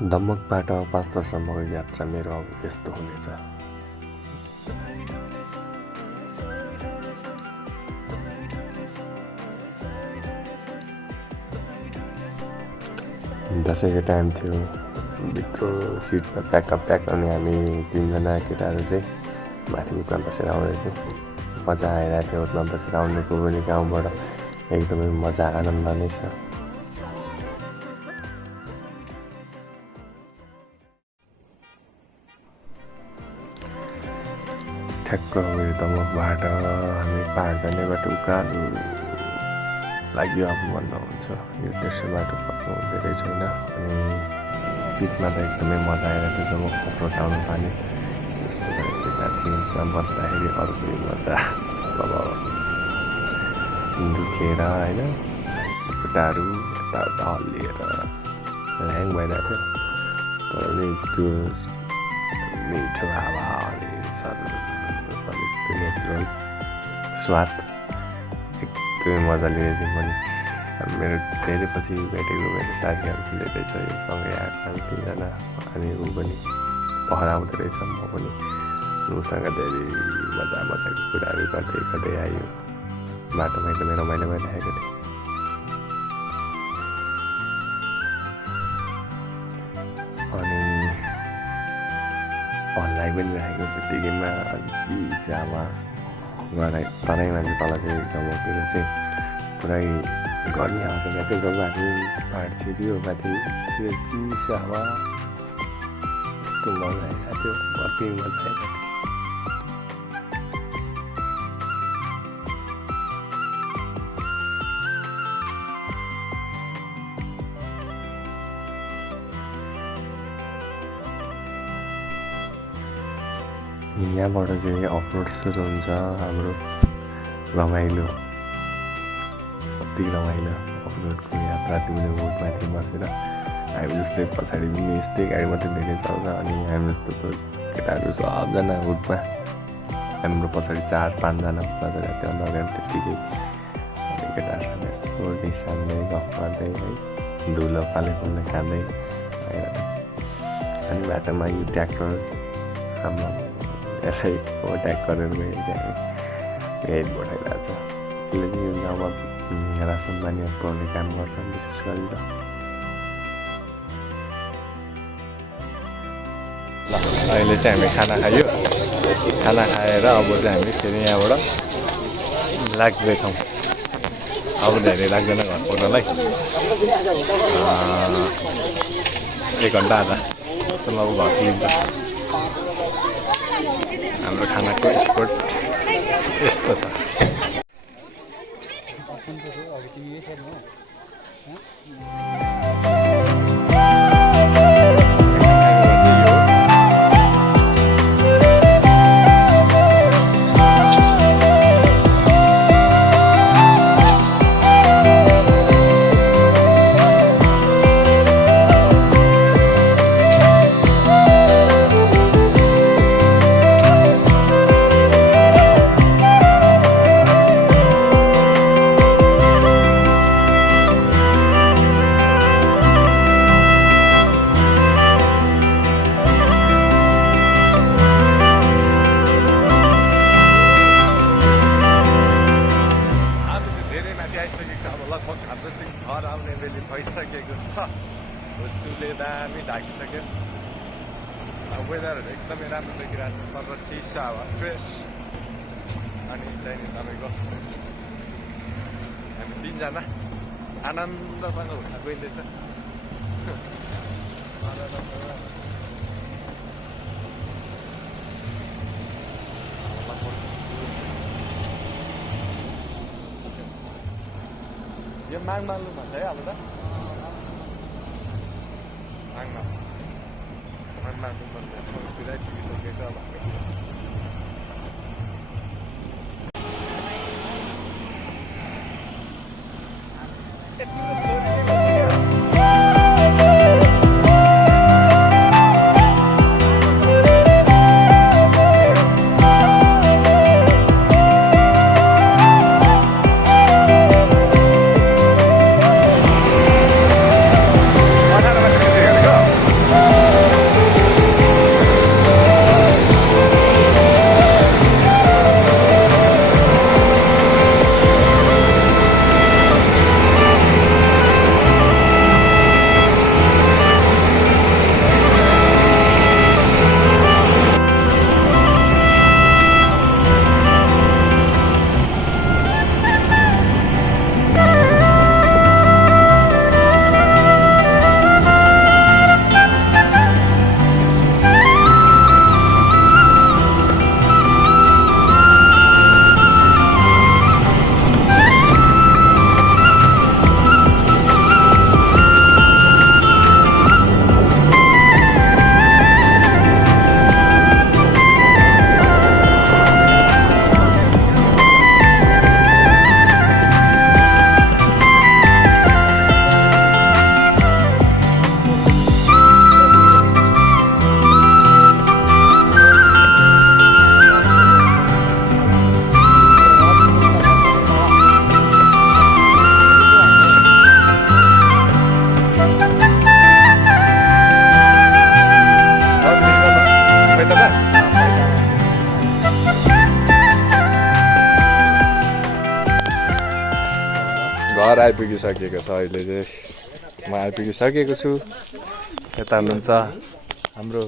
दमकबाट पाँचथरसम्मको यात्रा मेरो अब यस्तो हुनेछ। दसैँको टाइम थियो, भित्र सिटमा प्याक अनि हामी 3जना केटाहरू चाहिँ माथि उठमा बसेर आउँदै थियौँ। मजा आइरहेको थियो उठमा बसेर आउनुको पनि गाउँबाट एकदमै मजा आनन्द नै छ। ठ्याक्क उयो दमकबाट हामी पाहाड जाने बाटो उकालो लाग्यो अब भन्नुहुन्छ। यो तेर्सो बाटो धेरै छैन अनि बिचमा त एकदमै मजा आइरहेको थियो जब अफरोड आउनु पाने। त्यसको चाहिँ माथिमा बस्दाखेरि अर्कै मजा, तब दुखेर होइन खुट्टाहरू यताउता हल्लिएर ल्याङ भइरहेको थियो। तर नि त्यो मिठो हावा अनि त्यो नेचुरल स्वाद एकदमै मजा लिएको थियो। पनि मेरो धेरै पछि भेटेको मेरो साथीहरू पनि धेरै छ, सँगै आएको हामी 3जना अनि ऊ पनि पहराउँदो रहेछ, म पनि उसँग धेरै मजाको कुराहरू गर्दै आयो। बाटोमा एकदमै रमाइलो भइरहेको थियो। अनि हल्लाइ पनि राखेको बित्तिकैमा चिसामा तराईमा चाहिँ तल चाहिँ दमकतिर चाहिँ पुरै गर्मी हावा चाहिँ क्या। जब हामी पाहाड छिर्यो माथि चिसो हावा, यस्तो मजा आइरहेको थियो, अर्कै मजा आइरहेको थियो। यहाँबाट चाहिँ अफरोड सुरु हुन्छ हाम्रो रमाइलो, कति रमाइलो अफरोडको यात्रा। तिमीले उठमाथि बसेर हामी जस्तै पछाडि पनि यस्तै गाडी मात्रै धेरै चल्छ अनि हामी जस्तो केटाहरू सबजना उठमा, हाम्रो पछाडि 4-5जना बसेर त्योभन्दा अगाडि त्यत्तिकै केटाहरूसँग यस्तो निसान्दै गफ गर्दै है धुलो पाले खाँदै आइरहेको। अनि बाटोमा यो ट्र्याक्टर हाम्रो यसलाई ओभरट्याक गरेर गयो कि हामी यही बढाइरहेको छ। यसले चाहिँ गाउँमा रासन पानीहरू पुऱ्याउने काम गर्छ विशेष गरी त। ल अहिले चाहिँ हामी खाना खायो, खाना खाएर अब चाहिँ हामी फेरि यहाँबाट लाग्दैछौँ। अब धेरै लाग्दैन घर पुग्नलाई, 1 घन्टा आधा जस्तोमा अब घर पुगिन्छ। हाम्रो खानाको स्पोट यस्तो छ। घर आउने बेली भइसकेको छ, हुस्सुले दामी ढाकिसक्यो। वेदरहरू एकदमै राम्रो देखिरहेको छ, सर चिसो हावा फ्रेस। अनि चाहिँ नि तपाईँको हामी 3जना आनन्दसँग हुन गइँदैछ। यो माग्नु भन्छ है अब त माग्नु पुरै पुगिसकेको छ। आइपुगिसकेको छ अहिले चाहिँ म आइपुगिसकेको छु यता हुनुहुन्छ हाम्रो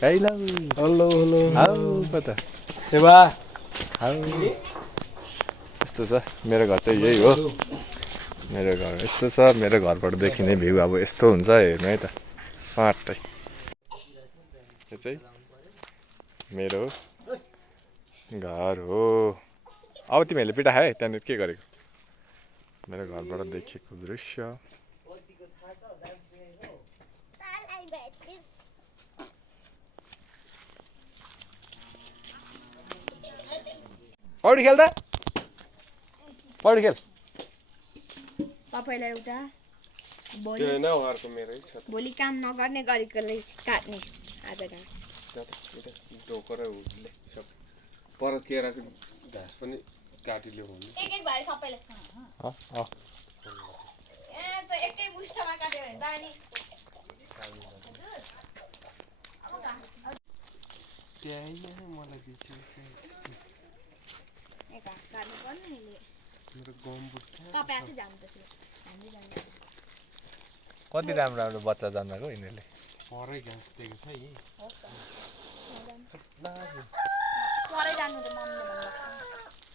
काइला हेलो हेलो हाउ कता सेवा हाउ यस्तो छ मेरो घर चाहिँ यही हो मेरो घर यस्तो छ मेरो घरबाट देखिने भ्यू अब यस्तो हुन्छ हेर्नु है त पाटै यो चाहिँ मेरो घर हो अब तिमीहरूले पिठा खायो है त्यहाँनिर के गरेको मेरो घरबाट देखेको दृश्य पौडी खेल्दा पौडी खेल तपाईँलाई एउटा त्यो होइन उहाँहरूको मेरै छ भोलि काम नगर्ने गरेकोले काट्ने आज घाँस डोको र हुडले सब पर केराको घाँस पनि काटिल्यो भने एक एक भएर सबैलाई ए त एकै मुष्टमा काट्यो भने दानी मलाई दिन्छ ए घाँस काट्नु पर्ने अहिले मेरो गम्बुट तपाईँ आफै जानुपर्छ हामी जान्छ कति राम्रो राम्रो बच्चा जन्माएको यिनीहरूले परै घाँस दिएको छ यही परै जानु त मम्मीले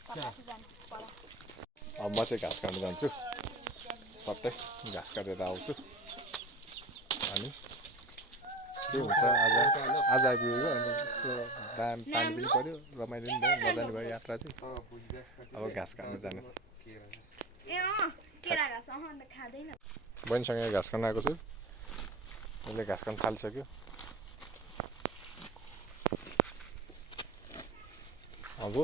भन्दा आफै जानु पर अब म चाहिँ घाँस काट्न जान्छु सट्टै घाँस काटेर आउँछु अनि के हुन्छ आज आइपुगेको अनि यस्तो पानी पनि पऱ्यो रमाइलो पनि भयो मजाले भयो यात्रा चाहिँ अब घाँस काट्न जाने ए केरा घाँस अन्त खाँदैन बहिनीसँगै घाँस काट्न आएको छु उसले घाँस काट्न थालिसक्यो अब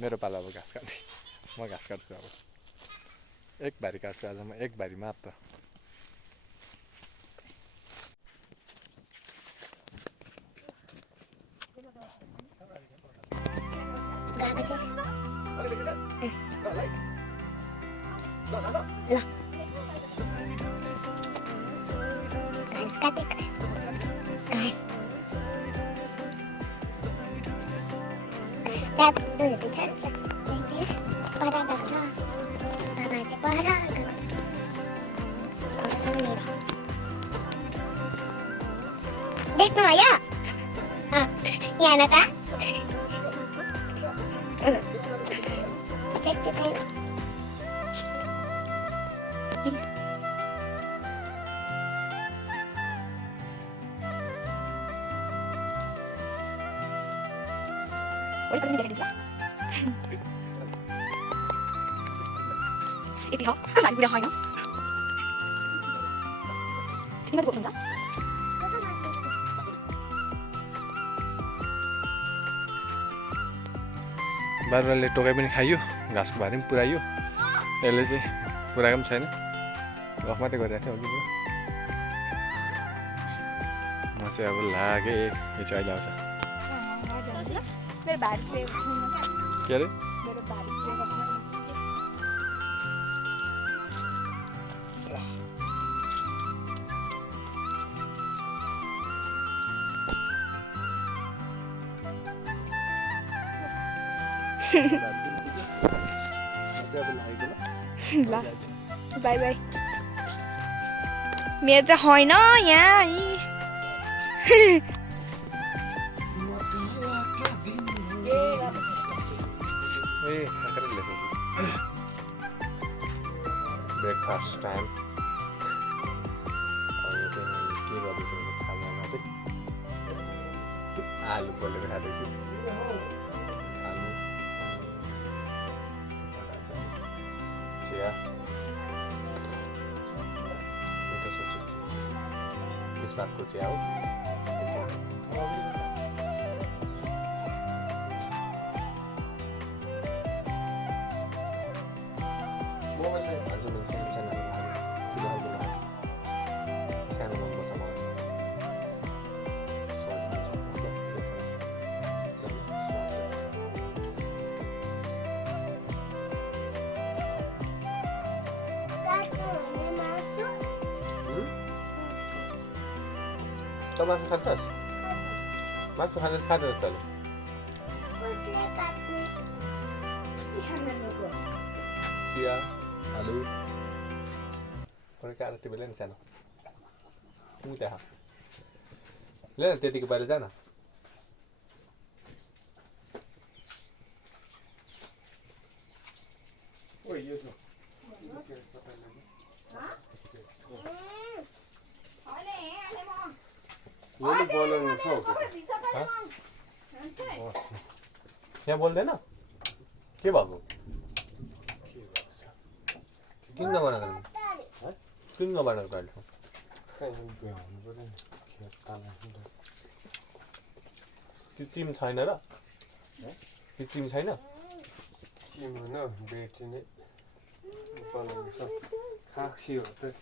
मेरो पाला अब घाँस काट्ने म घाँस काट्छु अब एक भारी काट्छु आज म एक भारी मात्र देख्नुभयो यहाँ त यति हो भारी कुरा होइन तिमीले बोक्नुहुन्छ बारुवाले टोकाइ पनि खाइयो घाँसको भारी पनि पुऱ्याइयो यसले चाहिँ पुऱ्याएको पनि छैन गफ मात्रै गरिरहेको थियो अघि म चाहिँ अब लागेँ यो चाहिँ अहिले आउँछ मेरो भारी के अरे मेरो भारी ल बाई बाई मेरो चाहिँ होइन यहाँ ब्रेकफास्ट टाइम के गर्दैछु भने खानामा चाहिँ आलु पोलेर खाँदैछु आलु चिया किस्मतको चिया हो Tau makan atas? Masuk atas kadas tadi. चिया आलु काँडा टिपेर ल्याउनु सानो त्यहाँ ले न त्यतिको बाहिर जा न ओइ यो छ बनाउनु छ यहाँ बोल्दैन के भएको किन नबनाएको किन नबनाएको अहिले त्यो चिम छैन र त्यो चिम छैन चिम होइन बेड चाहिँ बनाउनु छ खासी हो त